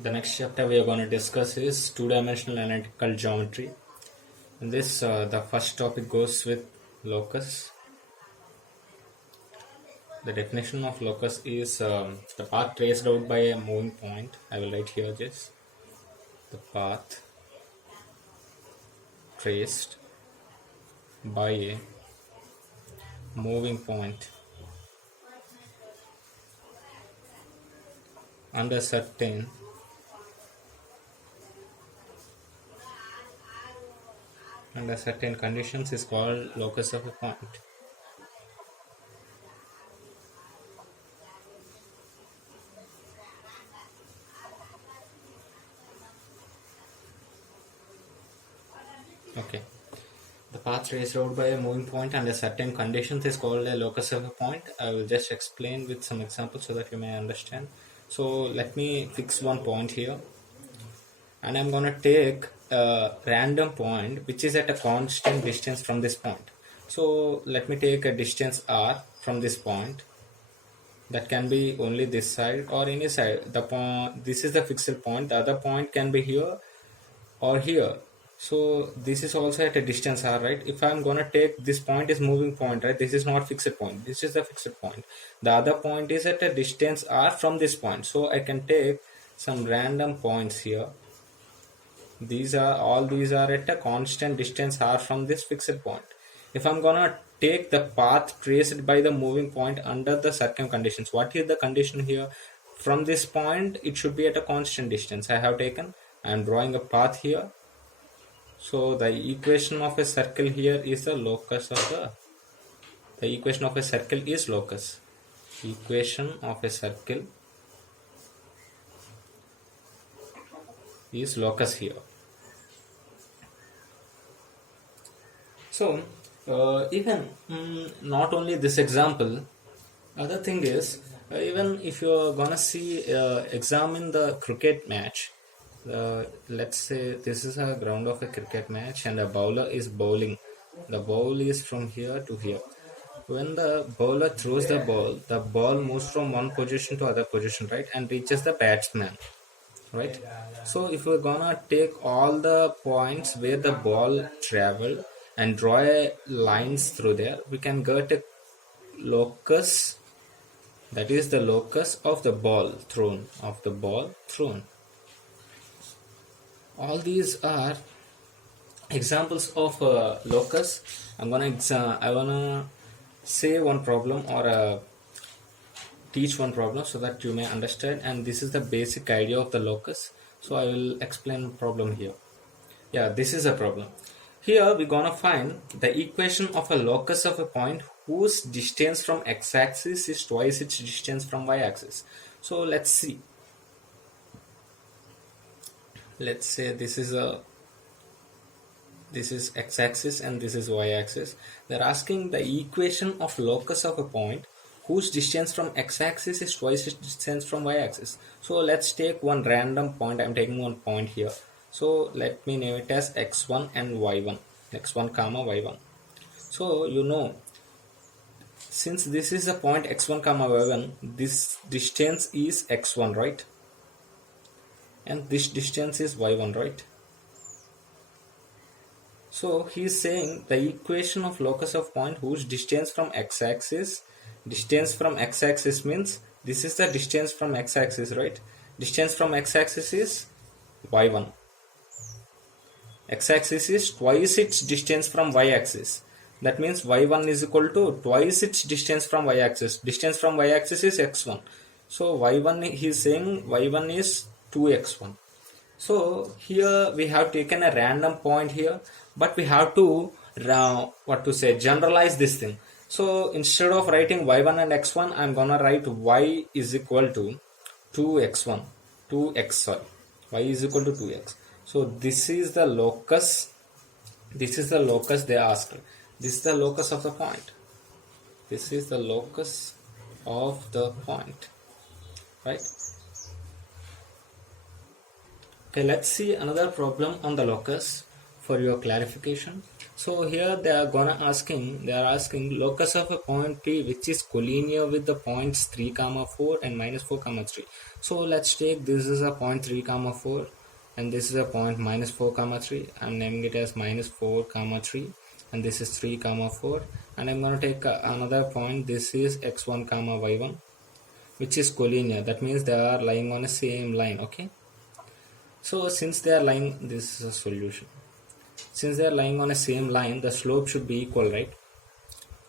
The next chapter we are going to discuss is two-dimensional analytical geometry. In this, the first topic goes with locus. The definition of locus is the path traced out by a moving point. I will write here this. The path traced by a moving point under certain conditions is called locus of a point. Okay. The path traced out by a moving point under certain conditions is called a locus of a point. I will just explain with some examples so that you may understand. So let me fix one point here, and I'm going to take a random point which is at a constant distance from this point. So let me take a distance r from this point. That can be only this side or any side. The point, this is the fixed point. The other point can be here or here. So this is also at a distance r, right? If I'm gonna take this point is moving point, right? This is not fixed point. This is the fixed point. The other point is at a distance r from this point. So I can take some random points here. These are at a constant distance r from this fixed point. If I'm gonna take the path traced by the moving point under the certain conditions, what is the condition here? From this point, it should be at a constant distance. I am drawing a path here. So the equation of a circle here is the locus of the equation of a circle is locus. Equation of a circle is locus here. So even not only this example, other thing is even if you are gonna see examine the cricket match. Let's say this is a ground of a cricket match and a bowler is bowling. The ball is from here to here. When the bowler throws the ball moves from one position to other position, right, and reaches the batsman, right? So if we're gonna take all the points where the ball traveled and draw lines through there, we can get a locus. That is the locus of the ball thrown. All these are examples of locus. I wanna say one problem or teach one problem so that you may understand. And this is the basic idea of the locus. So I will explain problem here. Yeah, this is a problem. Here we're gonna find the equation of a locus of a point whose distance from x-axis is twice its distance from y-axis. So let's see. Let's say this is x-axis and this is y-axis. They're asking the equation of locus of a point whose distance from x-axis is twice its distance from y-axis. So let's take one random point. I'm taking one point here. So let me name it as x1 and y1. x1 comma y1. So you know, since this is the point x1 comma y1, this distance is x1, right? And this distance is y1, right? So he is saying the equation of locus of point whose distance from x-axis means this is the distance from x-axis, right? Distance from x-axis is y1. X-axis is twice its distance from y-axis. That means y1 is equal to twice its distance from y-axis. Distance from y-axis is x1. So y1, he is saying y1 is 2x1. So here we have taken a random point here, but we have to generalize this thing. So instead of writing y1 and x1, I'm gonna write y is equal to 2x1, y is equal to 2x. So this is the locus. This is the locus they asked. This is the locus of the point. This is the locus of the point, right? Okay, let's see another problem on the locus for your clarification. So here they are asking locus of a point P which is collinear with the points 3 comma 4 and minus 4 comma 3. So let's take this is a point 3 comma 4 and this is a point minus 4 comma 3. I'm naming it as minus 4 comma 3 and this is 3 comma 4, and I'm going to take another point. This is x1 comma y1 which is collinear. That means they are lying on the same line. Okay, so since they are lying, this is a solution. Since they are lying on a same line, the slope should be equal, right?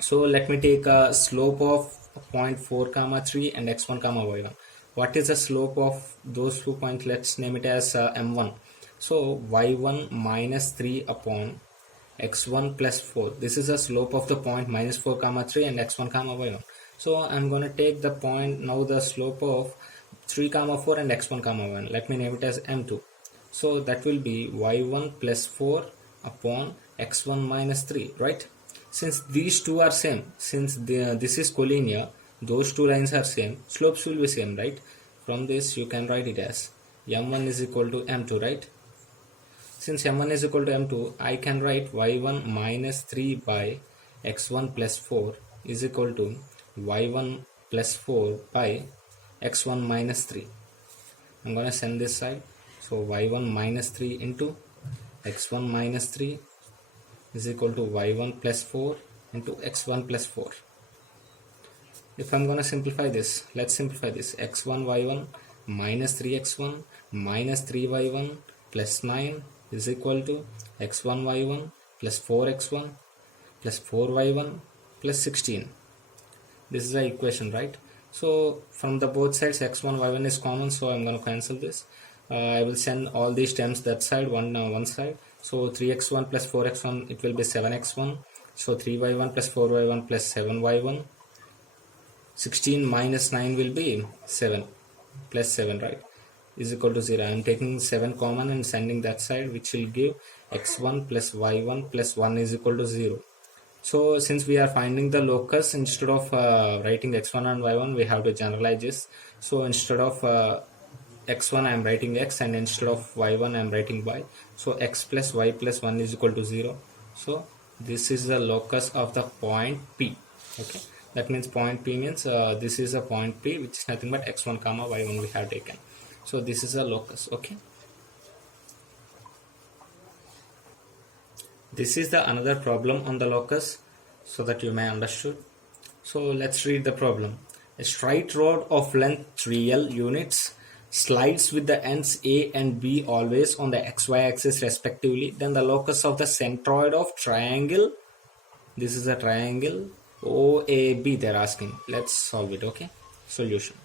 So let me take a slope of point 4 comma 3 and x1 comma y1. What is the slope of those 2 points? Let's name it as m1. So y1 minus 3 upon x1 plus 4. This is the slope of the point minus 4 comma 3 and x1 comma y1. So I'm going to take the point now, the slope of 3 comma 4 and x1 comma y1. Let me name it as m2. So that will be y1 plus 4 upon x1 minus 3, right? Since these two are same, since this is collinear, those two lines are same, slopes will be same, right? From this you can write it as m1 is equal to m2, right? Since m1 is equal to m2, I can write y1 minus 3 by x1 plus 4 is equal to y1 plus 4 by x1 minus 3. I'm going to send this side. So y1 minus 3 into x1 minus 3 is equal to y1 plus 4 into x1 plus 4. If I'm going to simplify this, let's simplify this. X1 y1 minus 3x1 minus 3y1 plus 9 is equal to x1 y1 plus 4x1 plus 4y1 plus 16. This is the equation, right? So from the both sides x1 y1 is common, so I'm going to cancel this. I will send all these terms that side, one side. So 3x1 plus 4x1, it will be 7x1. So 3y1 plus 4y1 plus 7y1. 16 minus 9 will be 7 plus 7, right? Is equal to 0. I am taking 7 common and sending that side, which will give x1 plus y1 plus 1 is equal to 0. So since we are finding the locus, instead of writing x1 and y1, we have to generalize this. So instead of x1 I am writing x, and instead of y1 I am writing y. So x plus y plus 1 is equal to 0. So this is the locus of the point P. Okay, that means point P means this is a point P which is nothing but x1 comma y1 we have taken. So this is a locus. Okay, this is the another problem on the locus, so that you may understood. So let's read the problem. A straight rod of length real units slides with the ends A and B always on the xy axis respectively. Then the locus of the centroid of triangle, this is a triangle OAB they're asking. Let's solve it. Okay, solution.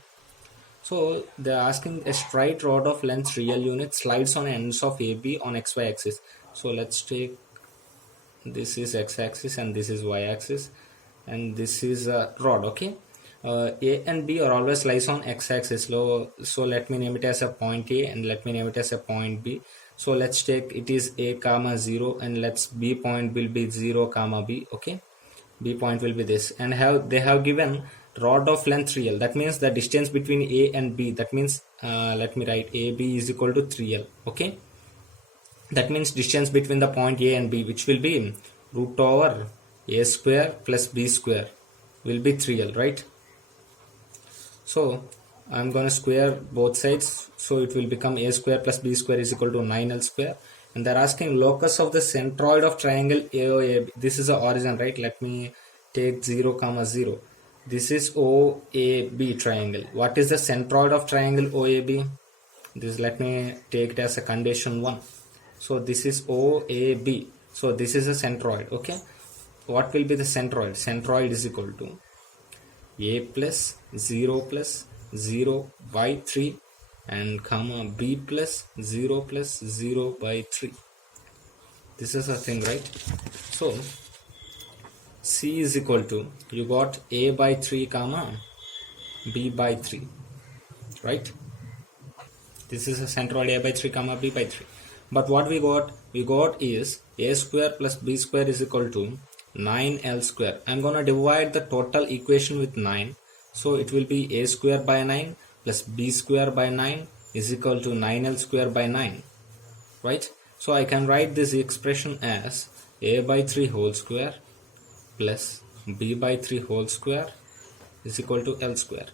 So they're asking a straight rod of length real unit slides on ends of AB on xy axis. So let's take, this is x-axis and this is y-axis, and this is a rod. Okay, A and B are always lies on x-axis. So let me name it as a point A and let me name it as a point B. So let's take it is A comma 0 and let's B point will be 0 comma B. Okay, B point will be this, and they have given rod of length real. That means the distance between A and B. That means let me write AB is equal to 3L. Okay, that means distance between the point A and B, which will be root over A square plus B square, will be 3L, right? So I'm going to square both sides, so it will become A square plus B square is equal to 9L square. And they're asking locus of the centroid of triangle AOAB. This is the origin, right? Let me take 0 comma 0. This is OAB triangle. What is the centroid of triangle OAB? This, let me take it as a condition 1. So this is OAB. So this is a centroid. Okay, what will be the centroid? Centroid is equal to A plus 0 by 3 and comma B plus 0 by 3. This is a thing, right? So C is equal to, you got A by 3 comma B by 3, right? This is a centroid A by 3 comma B by 3. But what we got is A square plus B square is equal to 9L square. I'm gonna divide the total equation with 9. So it will be A square by 9 plus B square by 9 is equal to 9L square by 9, right? So I can write this expression as a by 3 whole square plus b by 3 whole square is equal to L square.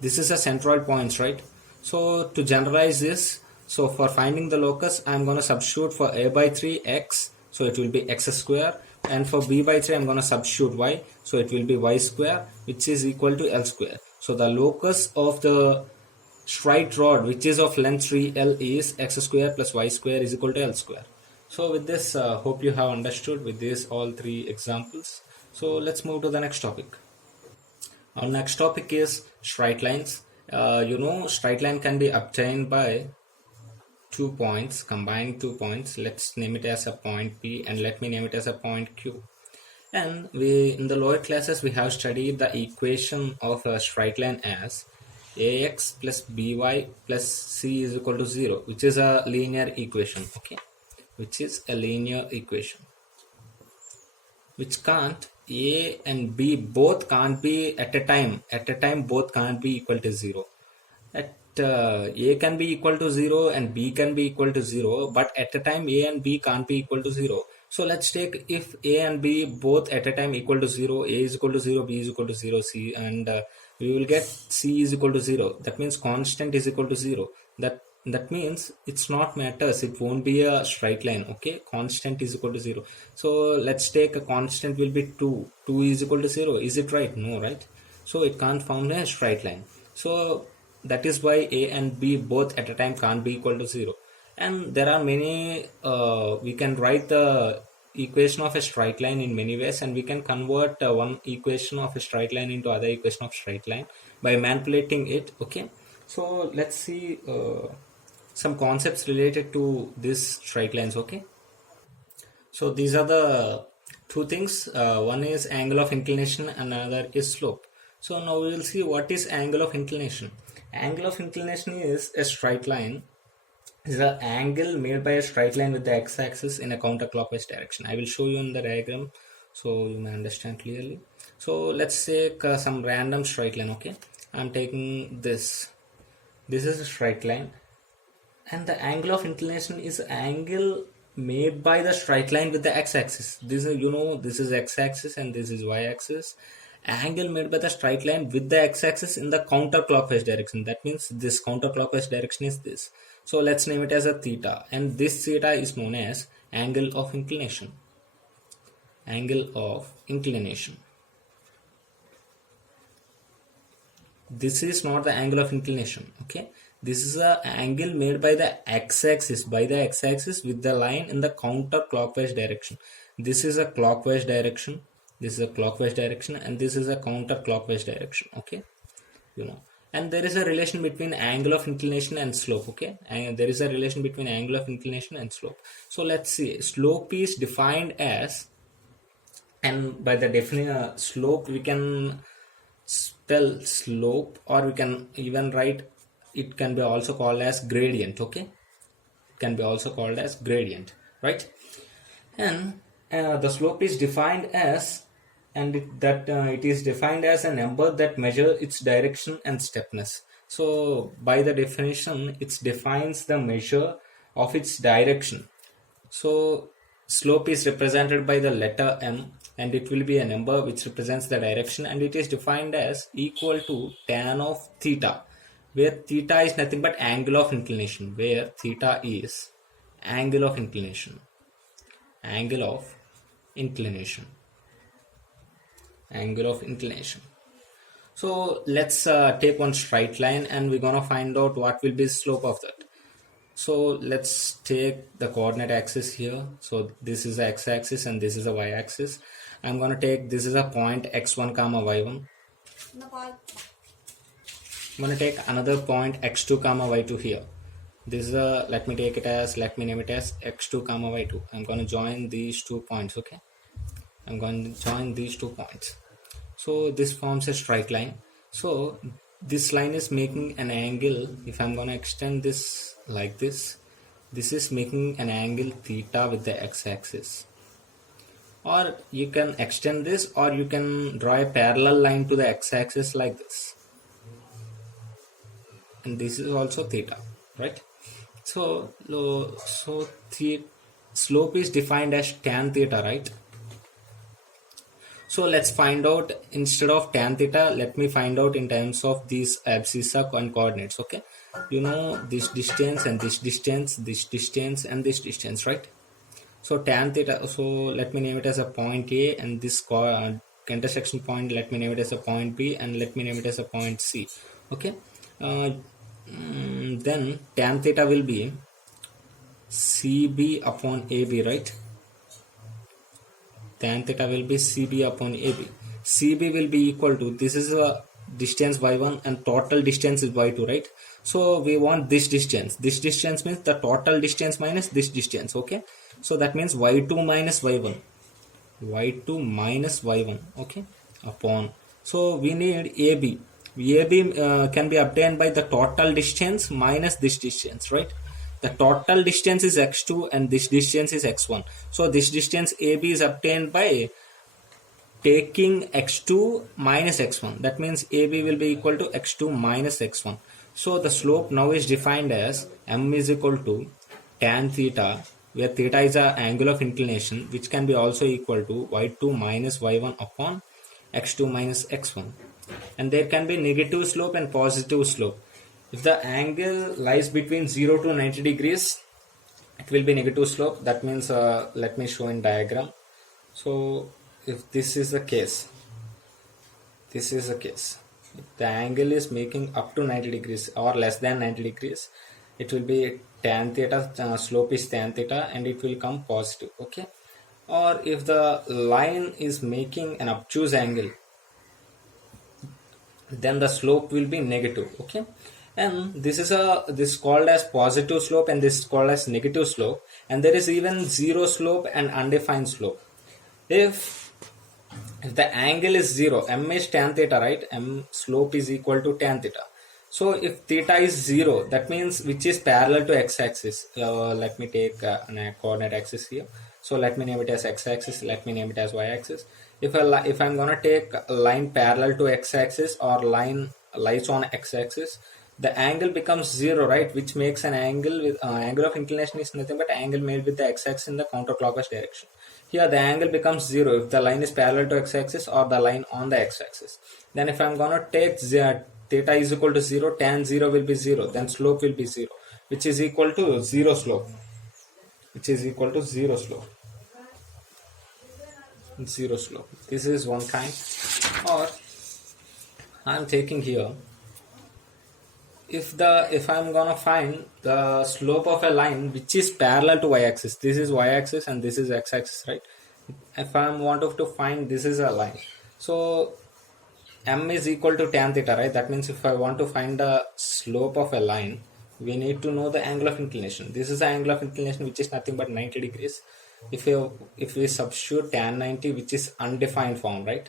This is a centroid points, right? So to generalize this, so for finding the locus, I'm going to substitute for a by 3 x, so it will be x square, and for b by 3 I'm going to substitute y, so it will be y square, which is equal to L square. So the locus of the straight rod, which is of length 3L, is x square plus y square is equal to L square. So with this, hope you have understood with this all three examples. So let's move to the next topic. Our next topic is straight lines. Straight line can be obtained by 2 points, combining 2 points. Let's name it as a point P, and let me name it as a point Q. And we, in the lower classes, we have studied the equation of a straight line as ax plus by plus c is equal to 0, which is a linear equation. Okay, which is a linear equation, which can't, a and b both can't be at a time both can't be equal to 0. At a can be equal to 0 and b can be equal to 0, but at a time a and b can't be equal to 0. So let's take, if a and b both at a time equal to 0, a is equal to 0, b is equal to 0, c, and we will get c is equal to 0. That means constant is equal to 0. That means it's not matters, it won't be a straight line. Okay, constant is equal to 0. So let's take a constant will be 2 is equal to 0. Is it right? No, right? So it can't form a straight line. So that is why a and b both at a time can't be equal to 0. And there are many, we can write the equation of a straight line in many ways, and we can convert one equation of a straight line into other equation of straight line by manipulating it. Okay, so let's see some concepts related to these straight lines. Okay, so these are the two things, one is angle of inclination and another is slope. So now we will see what is angle of inclination. Angle of inclination is a straight line, is an angle made by a straight line with the x-axis in a counterclockwise direction. I will show you in the diagram so you may understand clearly. So let's take some random straight line. Okay, I'm taking this is a straight line, and the angle of inclination is angle made by the straight line with the x-axis. This is, this is x-axis and this is y-axis. Angle made by the straight line with the x-axis in the counterclockwise direction. That means this counterclockwise direction is this. So let's name it as a theta, and this theta is known as angle of inclination. Angle of inclination. This is not the angle of inclination. Okay, this is a angle made by the x-axis with the line in the counterclockwise direction. This is a clockwise direction, this is a clockwise direction, and this is a counterclockwise direction. Okay, and there is a relation between angle of inclination and slope. Okay, and there is a relation between angle of inclination and slope. So let's see, slope is defined as, and by the definition slope we can spell slope, or we can even write, it can be also called as gradient. Okay, it can be also called as gradient, right? And the slope is defined as, and it is defined as a number that measures its direction and steepness. So by the definition, it defines the measure of its direction. So slope is represented by the letter m, and it will be a number which represents the direction, and it is defined as equal to tan of theta, where theta is nothing but angle of inclination, where theta is angle of inclination. Angle of inclination. Angle of inclination. So let's take one straight line, and we're gonna find out what will be the slope of that. So let's take the coordinate axis here. So this is the x-axis and this is the y-axis. I'm gonna take, this is a point x1 comma y1. I'm gonna take another point x2 comma y2 here. This is a, let me name it as x2 comma y2. I'm going to join these 2 points. Okay, I'm going to join these 2 points. So this forms a straight line. So this line is making an angle. If I'm going to extend this like this is making an angle theta with the x-axis. Or you can extend this, or you can draw a parallel line to the x-axis like this, and this is also theta, right? So slope is defined as tan theta, right? So let's find out, instead of tan theta, let me find out in terms of these abscissa and coordinates. Okay, you know this distance and this distance, this distance and this distance, right? So tan theta, so let me name it as a point A, and this intersection point, let me name it as a point B, and let me name it as a point C. Okay, uh, then tan theta will be CB upon AB, right? Tan theta will be CB upon AB. CB will be equal to, this is a distance y1 and total distance is y2, right? So we want this distance. This distance means the total distance minus this distance. Okay, so that means y2 minus y1, y2 minus y1. Okay, upon, so we need AB. AB can be obtained by the total distance minus this distance, right? The total distance is x2 and this distance is x1. So this distance AB is obtained by taking x2 minus x1. That means AB will be equal to x2 minus x1. So the slope now is defined as m is equal to tan theta, where theta is the angle of inclination, which can be also equal to y2 minus y1 upon x2 minus x1. And there can be negative slope and positive slope. If the angle lies between 0 to 90 degrees, it will be negative slope. That means, let me show in diagram. So if this is the case, this is the case. If the angle is making up to 90 degrees or less than 90 degrees, it will be tan theta, slope is tan theta, and it will come positive. Okay. Or if the line is making an obtuse angle, then the slope will be negative. Okay, and this is called as positive slope, and this is called as negative slope, and there is even zero slope and undefined slope. If the angle is 0, m is tan theta, right? M slope is equal to tan theta. So if theta is 0, that means which is parallel to x-axis. Let me take a coordinate axis here. So let me name it as x-axis, let me name it as y-axis. If I'm gonna take a line parallel to x-axis or line lies on x-axis, the angle becomes 0, right? Which makes an angle with angle of inclination is nothing but angle made with the x-axis in the counterclockwise direction. Here the angle becomes 0 if the line is parallel to x-axis or the line on the x-axis. Then if I'm gonna take theta is equal to 0, tan 0 will be 0, then slope will be 0, which is equal to 0 slope, which is equal to 0 slope. 0 slope. This is one kind. Or I'm taking here, if I'm gonna find the slope of a line which is parallel to y-axis, this is y-axis and this is x-axis, right? If I wanted to find, this is a line, so m is equal to tan theta, right? That means if I want to find the slope of a line, we need to know the angle of inclination. This is the angle of inclination, which is nothing but 90 degrees. If we substitute tan 90, which is undefined form, right?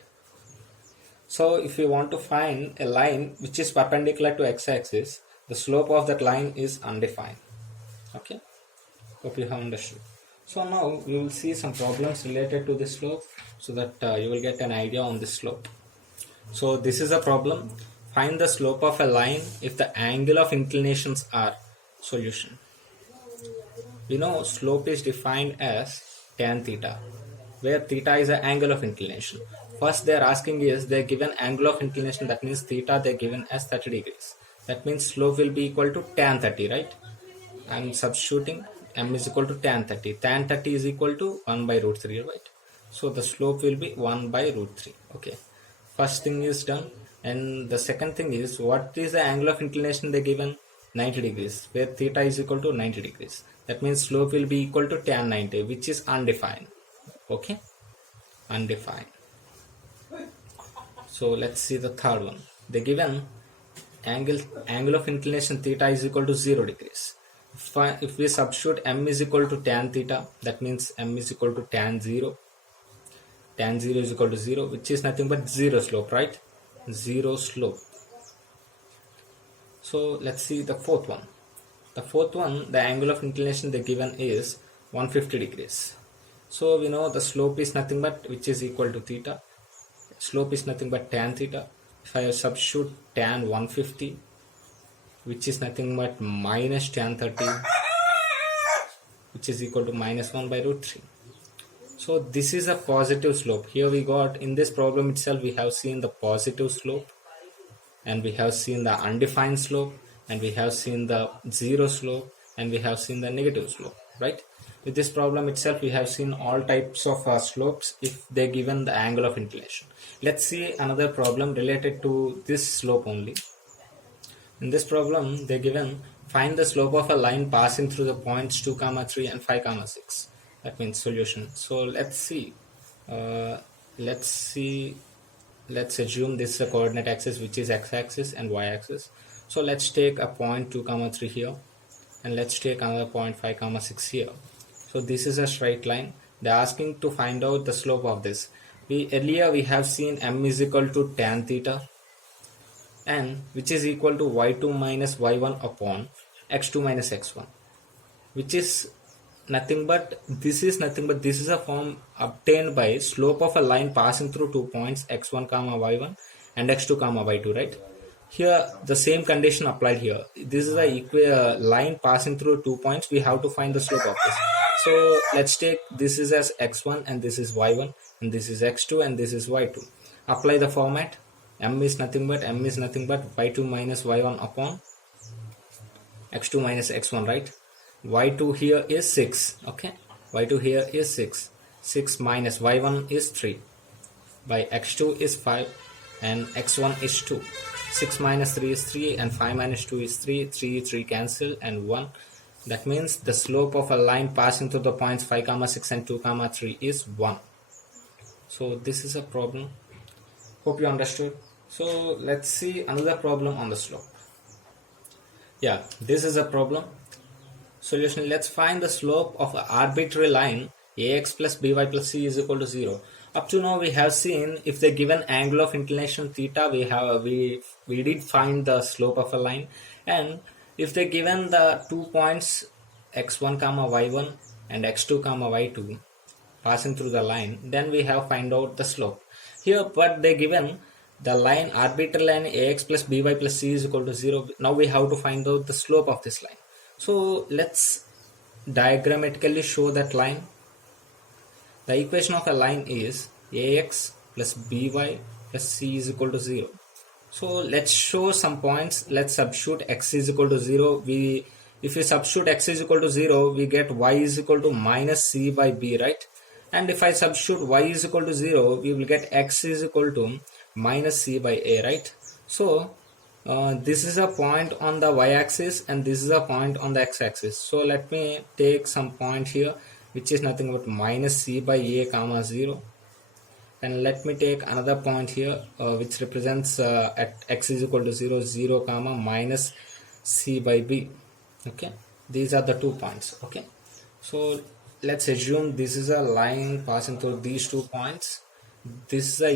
So if we want to find a line which is perpendicular to x-axis, the slope of that line is undefined. Okay, hope you have understood. So now we will see some problems related to this slope, so that you will get an idea on this slope. So this is a problem. Find the slope of a line if the angle of inclinations are. Solution. We know slope is defined as tan theta, where theta is the angle of inclination. First they are asking is, they are given angle of inclination, that means theta they are given as 30 degrees. That means slope will be equal to tan 30, right? I am substituting m is equal to tan 30. Tan 30 is equal to 1 by root 3, right? So the slope will be 1 by root 3. Okay. First thing is done. And the second thing is, what is the angle of inclination they given? 90 degrees, where theta is equal to 90 degrees. That means slope will be equal to tan 90, which is undefined. Okay, undefined. So let's see the third one. They given angle of inclination theta is equal to 0 degrees. If we substitute m is equal to tan theta, that means m is equal to tan 0. Tan 0 is equal to 0, which is nothing but 0 slope, right? 0 slope. So let's see the fourth one. The fourth one, the angle of inclination they given is 150 degrees. So we know the slope is nothing but, which is equal to theta. Slope is nothing but tan theta. If I substitute tan 150, which is nothing but minus tan 30, which is equal to minus 1 by root 3. So this is a positive slope. Here we got, in this problem itself, we have seen the positive slope, and we have seen the undefined slope, and we have seen the zero slope, and we have seen the negative slope, right? With this problem itself, we have seen all types of slopes if they given the angle of inclination. Let's see another problem related to this slope only. In this problem, they given find the slope of a line passing through the points 2, 3 and 5, 6. That means solution. So let's see. Let's assume this is a coordinate axis, which is x-axis and y-axis. So let's take a point 2, 3 here, and let's take another point 5, 6 here. So this is a straight line. They're asking to find out the slope of this. Earlier we have seen m is equal to tan theta, and which is equal to y2 minus y1 upon x2 minus x1, which is nothing but this is a form obtained by slope of a line passing through 2 points x1 comma y1 and x2 comma y2, right? Here the same condition applied here. This is a line passing through 2 points. We have to find the slope of this. So let's take this is as x1 and this is y1 and this is x2 and this is y2. Apply the format. M is nothing but y2 minus y1 upon x2 minus x1, right? Y2 here is 6, okay? Y2 here is 6. 6 minus y1 is 3. By x2 is 5 and x1 is 2. 6 minus 3 is 3 and 5 minus 2 is 3. 3 cancel and 1. That means the slope of a line passing through the points 5, 6 and 2, 3 is 1. So this is a problem. Hope you understood. So let's see another problem on the slope. Yeah, this is a problem. Solution. Let's find the slope of an arbitrary line ax plus by plus c is equal to 0. Up to now we have seen if the given angle of inclination theta, we did find the slope of a line, and if they given the 2 points x1 comma y1 and x2 comma y2 passing through the line, then we have find out the slope. Here but they given the line arbitrary line ax plus by plus c is equal to 0. Now we have to find out the slope of this line. So let's diagrammatically show that line. The equation of a line is ax plus by plus c is equal to 0. So let's show some points. Let's substitute x is equal to 0. If we substitute x is equal to 0, we get y is equal to minus c by b, right? And if I substitute y is equal to 0, we will get x is equal to minus c by a, right? So this is a point on the y-axis and this is a point on the x-axis. So let me take some point here, which is nothing but minus c by a comma 0. And let me take another point here, which represents at x is equal to 0, 0 comma minus c by b. Okay, these are the 2 points. Okay, so let's assume this is a line passing through these 2 points. This is a